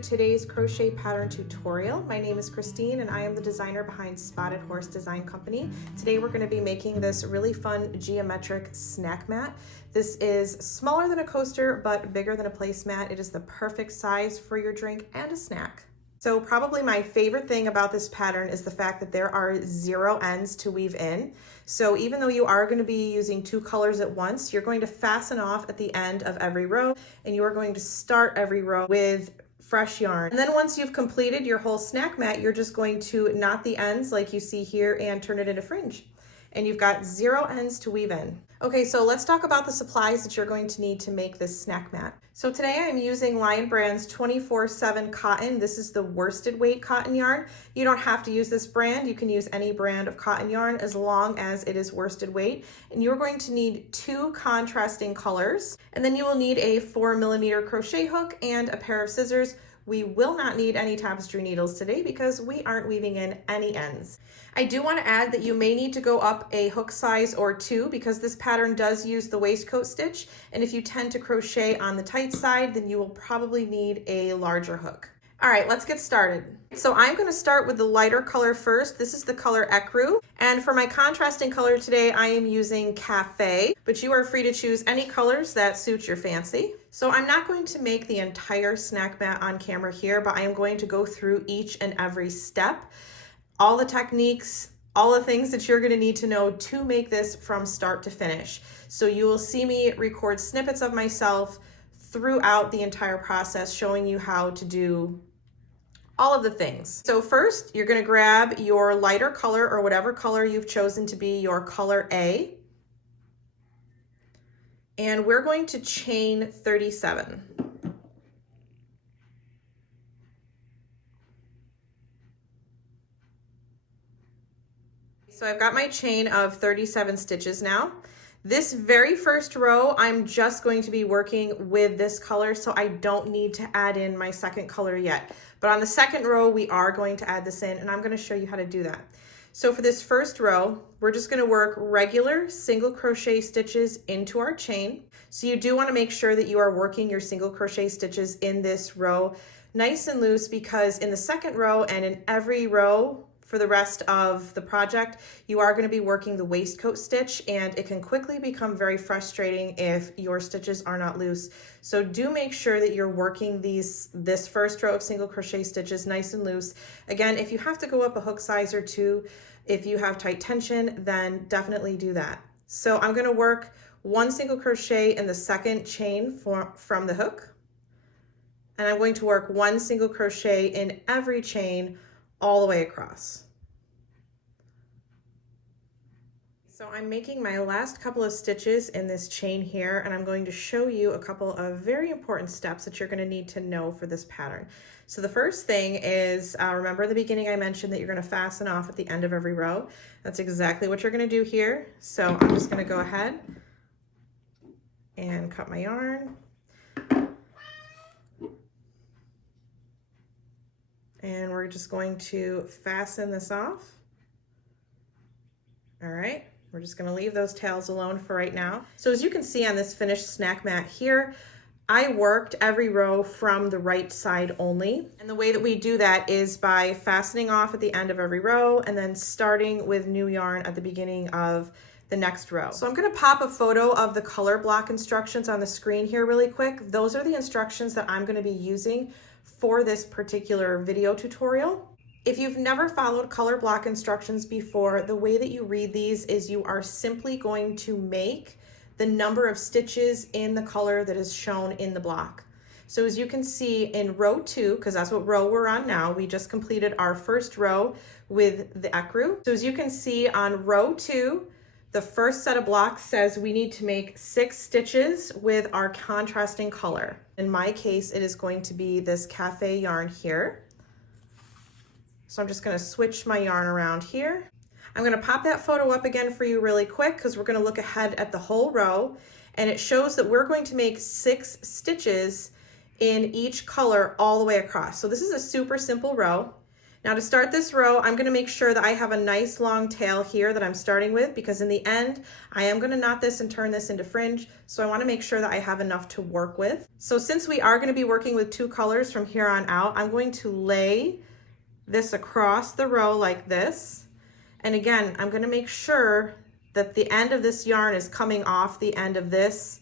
to today's crochet pattern tutorial. My name is Christine and I am the designer behind Spotted Horse Design Company. Today we're going to be making this really fun geometric snack mat. This is smaller than a coaster but bigger than a placemat. It is the perfect size for your drink and a snack. So probably my favorite thing about this pattern is the fact that there are 0 ends to weave in. So even though you are going to be using 2 colors at once, you're going to fasten off at the end of every row, and you are going to start every row with fresh yarn. And then once you've completed your whole snack mat, you're just going to knot the ends like you see here and turn it into fringe. And you've got 0 ends to weave in. Okay, so let's talk about the supplies that you're going to need to make this snack mat. So today I'm using Lion Brand's 24/7 cotton. This is the worsted weight cotton yarn. You don't have to use this brand. You can use any brand of cotton yarn as long as it is worsted weight. And you're going to need 2 contrasting colors. And then you will need a 4mm crochet hook and a pair of scissors. We will not need any tapestry needles today because we aren't weaving in any ends. I do want to add that you may need to go up a hook size or 2 because this pattern does use the waistcoat stitch, and if you tend to crochet on the tight side, then you will probably need a larger hook. All right, let's get started. So I'm going to start with the lighter color first. This is the color Ecru, and for my contrasting color today, I am using Cafe, but you are free to choose any colors that suit your fancy. So I'm not going to make the entire snack mat on camera here, but I am going to go through each and every step, all the techniques, all the things that you're going to need to know to make this from start to finish. So you will see me record snippets of myself throughout the entire process, showing you how to do all of the things. So first, you're going to grab your lighter color or whatever color you've chosen to be your color A. And we're going to chain 37. So I've got my chain of 37 stitches now. This very first row, I'm just going to be working with this color, so I don't need to add in my second color yet. But on the second row, we are going to add this in, and I'm going to show you how to do that. So for this first row, we're just going to work regular single crochet stitches into our chain. So you do want to make sure that you are working your single crochet stitches in this row nice and loose, because in the second row and in every row for the rest of the project, you are going to be working the waistcoat stitch, and it can quickly become very frustrating if your stitches are not loose. So do make sure that you're working this first row of single crochet stitches nice and loose. Again, if you have to go up a hook size or 2, if you have tight tension, then definitely do that. So I'm going to work 1 single crochet in the second chain from the hook, and I'm going to work 1 single crochet in every chain all the way across. So I'm making my last couple of stitches in this chain here, and I'm going to show you a couple of very important steps that you're going to need to know for this pattern. So the first thing is, remember in the beginning I mentioned that you're going to fasten off at the end of every row. That's exactly what you're going to do here. So I'm just going to go ahead and cut my yarn. And we're just going to fasten this off. All right, we're just gonna leave those tails alone for right now. So as you can see on this finished snack mat here, I worked every row from the right side only. And the way that we do that is by fastening off at the end of every row and then starting with new yarn at the beginning of the next row. So I'm gonna pop a photo of the color block instructions on the screen here really quick. Those are the instructions that I'm gonna be using for this particular video tutorial. If you've never followed color block instructions before, the way that you read these is you are simply going to make the number of stitches in the color that is shown in the block. So as you can see in row 2, because that's what row we're on now, we just completed our first row with the Ecru. So as you can see on row 2, the first set of blocks says we need to make 6 stitches with our contrasting color. In my case, it is going to be this Cafe yarn here. So I'm just going to switch my yarn around here. I'm going to pop that photo up again for you really quick because we're going to look ahead at the whole row, and it shows that we're going to make 6 stitches in each color all the way across. So this is a super simple row. Now to start this row, I'm gonna make sure that I have a nice long tail here that I'm starting with, because in the end, I am gonna knot this and turn this into fringe. So I wanna make sure that I have enough to work with. So since we are gonna be working with 2 colors from here on out, I'm going to lay this across the row like this. And again, I'm gonna make sure that the end of this yarn is coming off the end of this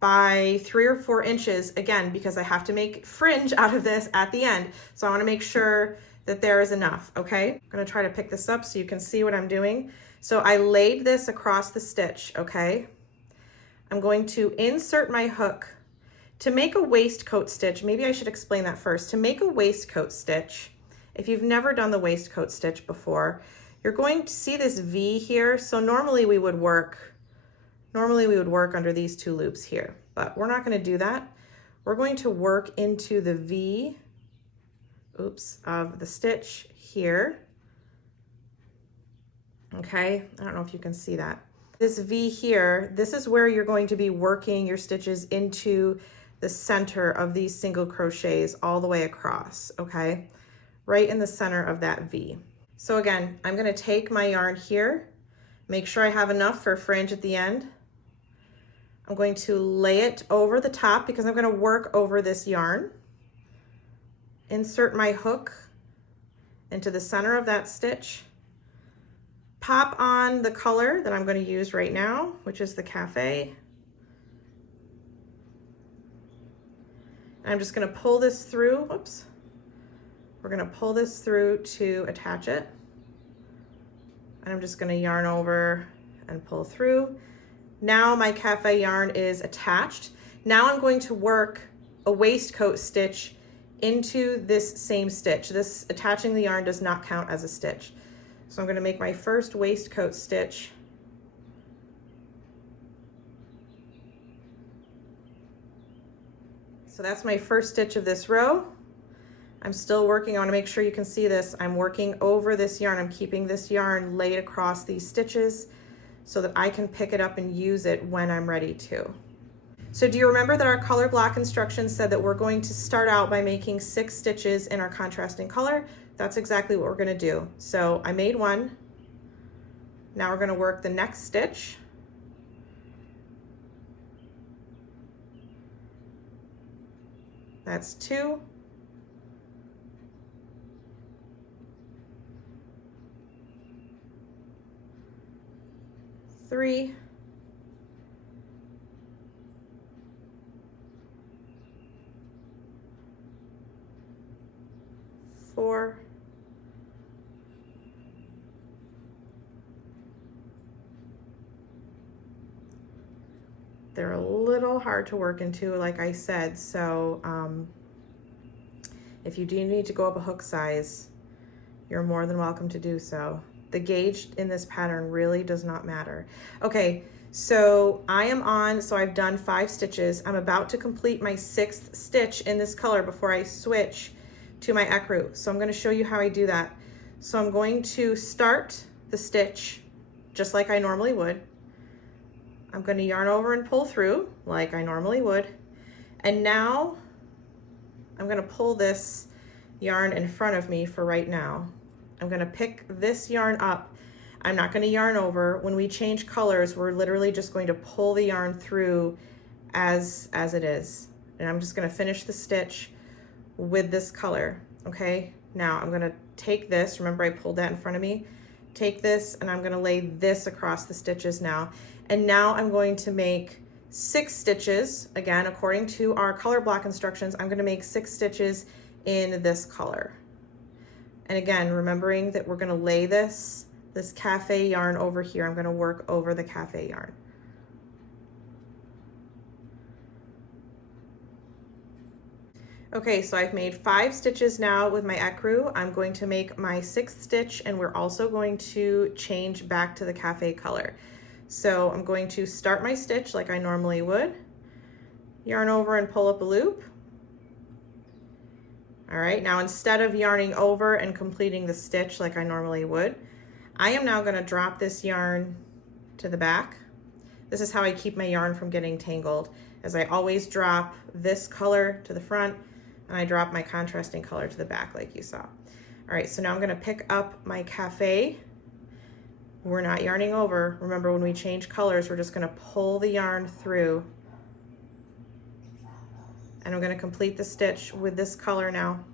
by 3 or 4 inches, again, because I have to make fringe out of this at the end. So I wanna make sure that there is enough, okay? I'm gonna try to pick this up so you can see what I'm doing. So I laid this across the stitch, okay? I'm going to insert my hook. To make a waistcoat stitch, maybe I should explain that first. To make a waistcoat stitch, if you've never done the waistcoat stitch before, you're going to see this V here. So normally we would work under these 2 loops here, but we're not gonna do that. We're going to work into the V, of the stitch here. Okay, I don't know if you can see that. This V here, this is where you're going to be working your stitches into the center of these single crochets all the way across, okay? Right in the center of that V. So again, I'm gonna take my yarn here, make sure I have enough for fringe at the end. I'm going to lay it over the top because I'm gonna work over this yarn. Insert my hook into the center of that stitch. Pop on the color that I'm going to use right now, which is the Cafe. I'm just going to pull this through. Whoops. We're going to pull this through to attach it. And I'm just going to yarn over and pull through. Now my Cafe yarn is attached. Now I'm going to work a waistcoat stitch into this same stitch. This attaching the yarn does not count as a stitch. So I'm going to make my first waistcoat stitch. So that's my first stitch of this row. I'm still working, I want to make sure you can see this. I'm working over this yarn. I'm keeping this yarn laid across these stitches so that I can pick it up and use it when I'm ready to. So do you remember that our color block instructions said that we're going to start out by making 6 stitches in our contrasting color? That's exactly what we're going to do. So I made 1. Now we're going to work the next stitch. That's 2. Three. 4, 'They're a little hard to work into, like I said, so if you do need to go up a hook size, you're more than welcome to do so. The gauge in this pattern really does not matter. Okay, so I've done 5 stitches. I'm about to complete my 6th stitch in this color before I switch to my Ecru. So I'm going to show you how I do that. So I'm going to start the stitch just like I normally would. I'm going to yarn over and pull through like I normally would. And now I'm going to pull this yarn in front of me for right now. I'm going to pick this yarn up. I'm not going to yarn over. When we change colors, we're literally just going to pull the yarn through as it is. And I'm just going to finish the stitch with this color, okay? Now I'm gonna take this, remember I pulled that in front of me, take this and I'm gonna lay this across the stitches now. And now I'm going to make 6 stitches, again, according to our color block instructions, I'm gonna make 6 stitches in this color. And again, remembering that we're gonna lay this Cafe yarn over here. I'm gonna work over the Cafe yarn. Okay, so I've made 5 stitches now with my Ecru. I'm going to make my 6th stitch and we're also going to change back to the Cafe color. So I'm going to start my stitch like I normally would, yarn over and pull up a loop. All right, now instead of yarning over and completing the stitch like I normally would, I am now gonna drop this yarn to the back. This is how I keep my yarn from getting tangled, as I always drop this color to the front and I drop my contrasting color to the back like you saw. All right, so now I'm gonna pick up my cafe. We're not yarning over. Remember, when we change colors, we're just gonna pull the yarn through. And I'm gonna complete the stitch with this color now.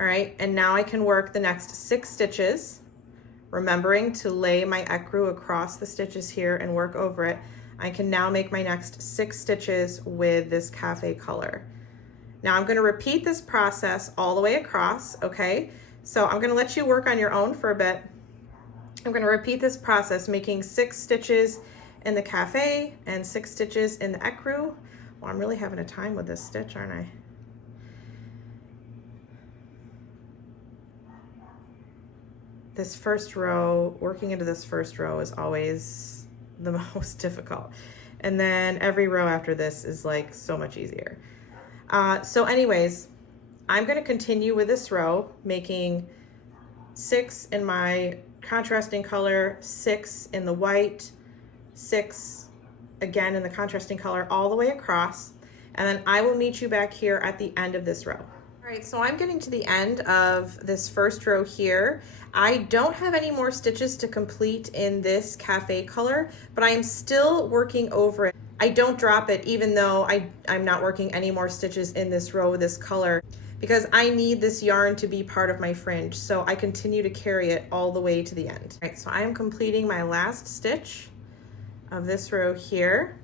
All right, and now I can work the next 6 stitches, remembering to lay my ecru across the stitches here and work over it. I can now make my next 6 stitches with this cafe color. Now I'm gonna repeat this process all the way across, okay? So I'm gonna let you work on your own for a bit. I'm gonna repeat this process, making 6 stitches in the cafe and 6 stitches in the ecru. Well, I'm really having a time with this stitch, aren't I? This first row, working into this first row is always the most difficult. And then every row after this is like so much easier. So anyways, I'm gonna continue with this row, making 6 in my contrasting color, 6 in the white, 6 again in the contrasting color all the way across. And then I will meet you back here at the end of this row. All right, so I'm getting to the end of this first row here. I don't have any more stitches to complete in this cafe color, but I am still working over it. I don't drop it even though I'm not working any more stitches in this row with this color, because I need this yarn to be part of my fringe. So I continue to carry it all the way to the end. All right, so I am completing my last stitch of this row here.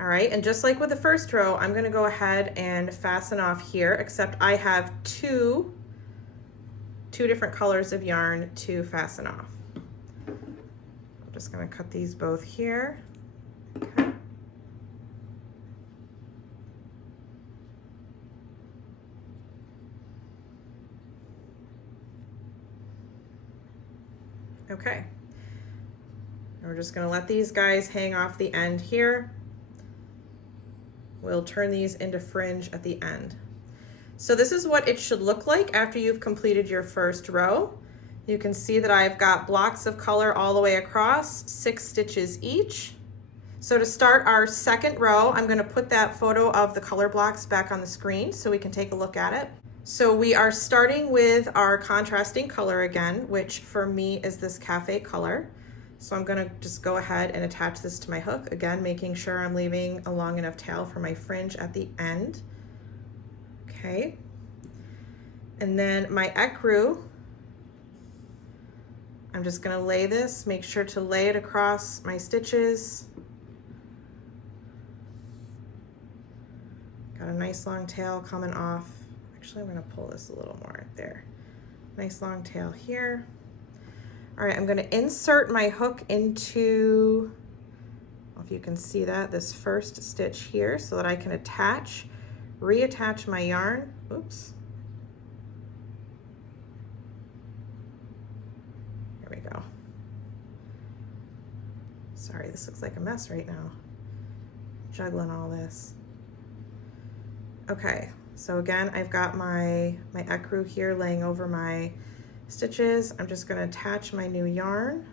All right, and just like with the first row, I'm gonna go ahead and fasten off here, except I have two different colors of yarn to fasten off. I'm just gonna cut these both here. Okay. Okay. And we're just gonna let these guys hang off the end here. We'll turn these into fringe at the end. So this is what it should look like after you've completed your first row. You can see that I've got blocks of color all the way across, 6 stitches each. So to start our second row, I'm gonna put that photo of the color blocks back on the screen so we can take a look at it. So we are starting with our contrasting color again, which for me is this cafe color. So I'm gonna just go ahead and attach this to my hook, again, making sure I'm leaving a long enough tail for my fringe at the end. Okay. And then my ecru, I'm just gonna lay this, make sure to lay it across my stitches. Got a nice long tail coming off. Actually, I'm gonna pull this a little more there. Nice long tail here. All right, I'm gonna insert my hook into, I don't know if you can see that, this first stitch here so that I can attach, reattach my yarn. Oops. There we go. Sorry, this looks like a mess right now. Juggling all this. Okay, so again, I've got my ecru here laying over my stitches. I'm just gonna attach my new yarn.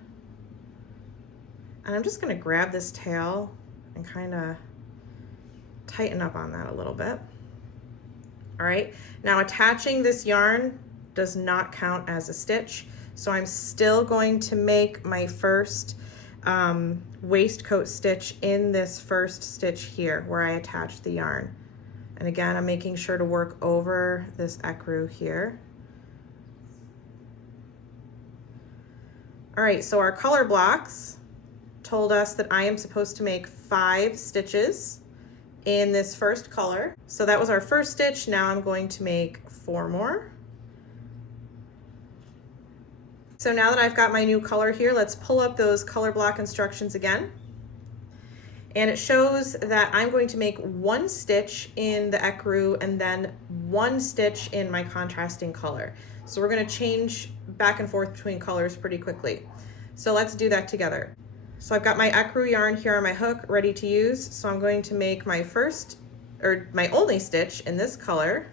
And I'm just gonna grab this tail and kind of tighten up on that a little bit. All right, now attaching this yarn does not count as a stitch. So I'm still going to make my first waistcoat stitch in this first stitch here where I attached the yarn. And again, I'm making sure to work over this ecru here. All right, so our color blocks told us that I am supposed to make 5 stitches in this first color. So that was our first stitch. Now I'm going to make 4 more. So now that I've got my new color here, let's pull up those color block instructions again. And it shows that I'm going to make 1 stitch in the ecru and then 1 stitch in my contrasting color. So we're gonna change back and forth between colors pretty quickly. So let's do that together. So I've got my ecru yarn here on my hook ready to use. So I'm going to make my first, or my only stitch in this color.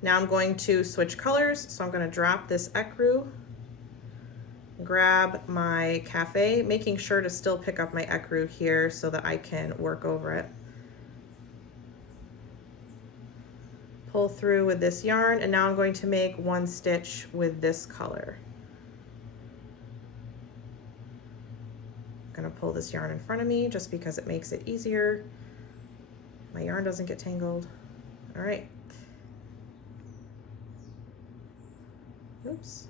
Now I'm going to switch colors. So I'm gonna drop this ecru, grab my cafe, making sure to still pick up my ecru here so that I can work over it. pull through with this yarn, and now I'm going to make one stitch with this color. I'm gonna pull this yarn in front of me just because it makes it easier. My yarn doesn't get tangled. All right. Oops,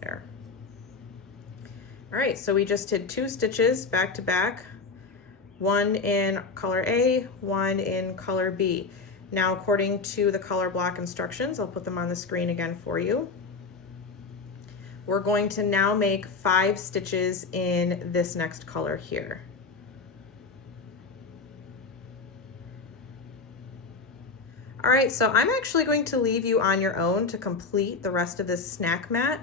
there. All right, so we just did 2 stitches back to back, one in color A, one in color B. Now, according to the color block instructions, I'll put them on the screen again for you. We're going to now make 5 stitches in this next color here. All right, so I'm actually going to leave you on your own to complete the rest of this snack mat.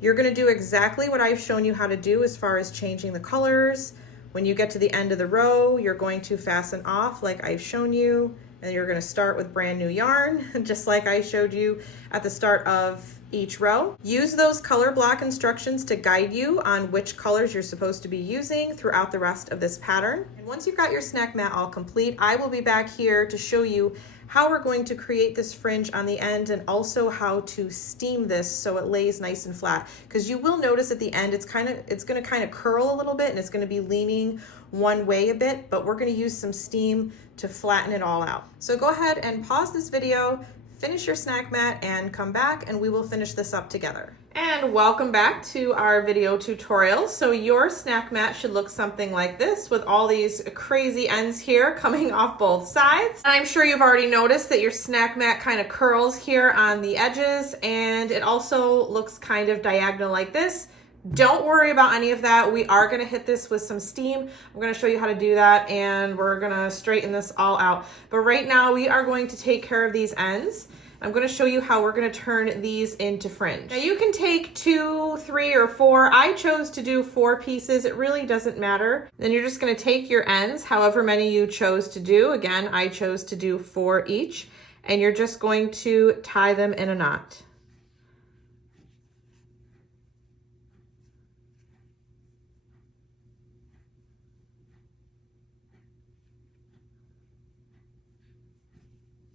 You're gonna do exactly what I've shown you how to do as far as changing the colors. When you get to the end of the row, you're going to fasten off like I've shown you, and you're gonna start with brand new yarn, just like I showed you at the start of each row. Use those color block instructions to guide you on which colors you're supposed to be using throughout the rest of this pattern. And once you've got your snack mat all complete, I will be back here to show you how we're going to create this fringe on the end, and also how to steam this so it lays nice and flat. Because you will notice at the end it's gonna kind of curl a little bit, and it's gonna be leaning one way a bit, but we're gonna use some steam to flatten it all out. So go ahead and pause this video, finish your snack mat, and come back and we will finish this up together. And welcome back to our video tutorial. So your snack mat should look something like this, with all these crazy ends here coming off both sides. And I'm sure you've already noticed that your snack mat kind of curls here on the edges, and it also looks kind of diagonal like this. Don't worry about any of that. We are gonna hit this with some steam. I'm gonna show you how to do that, and we're gonna straighten this all out. But right now we are going to take care of these ends. I'm gonna show you how we're gonna turn these into fringe. Now you can take 2, 3, or 4. I chose to do 4 pieces. It really doesn't matter. Then you're just gonna take your ends, however many you chose to do. Again, I chose to do 4 each, and you're just going to tie them in a knot.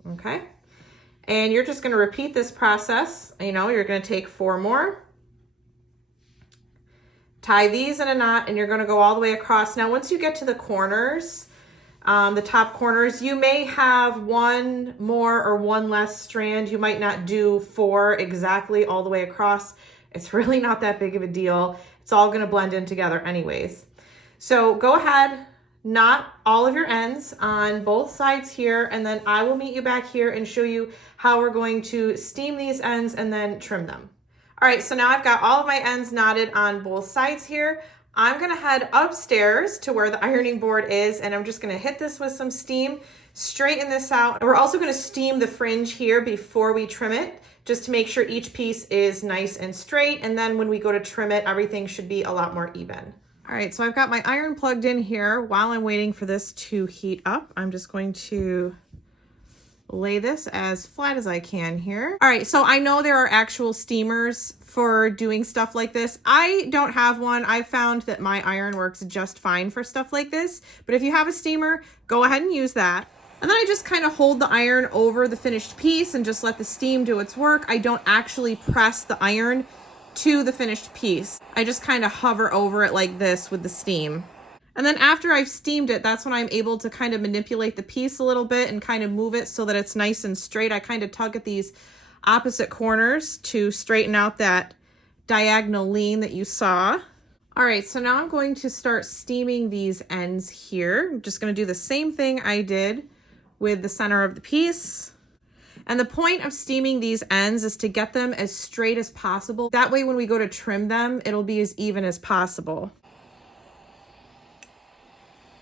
Okay. And you're just going to repeat this process. You know, you're going to take 4 more, tie these in a knot, and you're going to go all the way across. Now, once you get to the corners, the top corners, you may have 1 more or 1 less strand. You might not do 4 exactly all the way across. It's really not that big of a deal. It's all going to blend in together anyways. So go ahead, knot all of your ends on both sides here, and then I will meet you back here and show you how we're going to steam these ends and then trim them. All right, so now I've got all of my ends knotted on both sides here. I'm gonna head upstairs to where the ironing board is, and I'm just gonna hit this with some steam, straighten this out. And we're also gonna steam the fringe here before we trim it, just to make sure each piece is nice and straight, and then when we go to trim it, everything should be a lot more even. All right, so I've got my iron plugged in here. While I'm waiting for this to heat up, I'm just going to lay this as flat as I can here. All right, so I know there are actual steamers for doing stuff like this. I don't have one. I found that my iron works just fine for stuff like this, but if you have a steamer, go ahead and use that. And then I just kind of hold the iron over the finished piece and just let the steam do its work. I don't actually press the iron to the finished piece. I just kind of hover over it like this with the steam. And then after I've steamed it, that's when I'm able to kind of manipulate the piece a little bit and kind of move it so that it's nice and straight. I kind of tug at these opposite corners to straighten out that diagonal lean that you saw. All right, so now I'm going to start steaming these ends here. I'm just going to do the same thing I did with the center of the piece. And the point of steaming these ends is to get them as straight as possible. That way, when we go to trim them, it'll be as even as possible.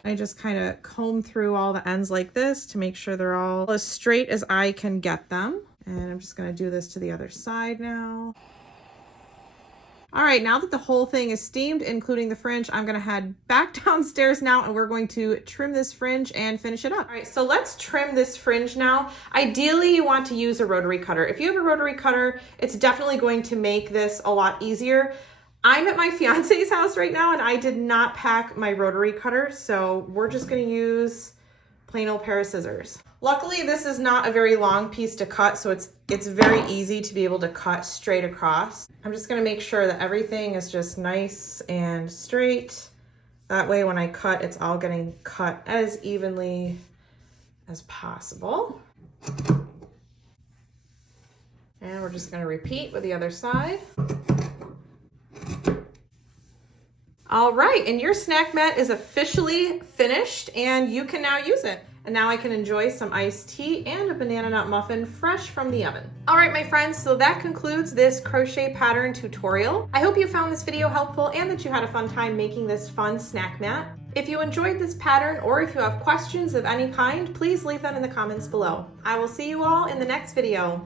I just kind of comb through all the ends like this to make sure they're all as straight as I can get them. And I'm just going to do this to the other side now. All right, now that the whole thing is steamed, including the fringe, I'm gonna head back downstairs now and we're going to trim this fringe and finish it up. All right, so let's trim this fringe now. Ideally, you want to use a rotary cutter. If you have a rotary cutter, it's definitely going to make this a lot easier. I'm at my fiance's house right now and I did not pack my rotary cutter, so we're just gonna use plain old pair of scissors. Luckily, this is not a very long piece to cut, so it's very easy to be able to cut straight across. I'm just gonna make sure that everything is just nice and straight. That way when I cut, it's all getting cut as evenly as possible. And we're just gonna repeat with the other side. All right, and your snack mat is officially finished and you can now use it. And now I can enjoy some iced tea and a banana nut muffin fresh from the oven. All right, my friends, so that concludes this crochet pattern tutorial. I hope you found this video helpful and that you had a fun time making this fun snack mat. If you enjoyed this pattern or if you have questions of any kind, please leave them in the comments below. I will see you all in the next video.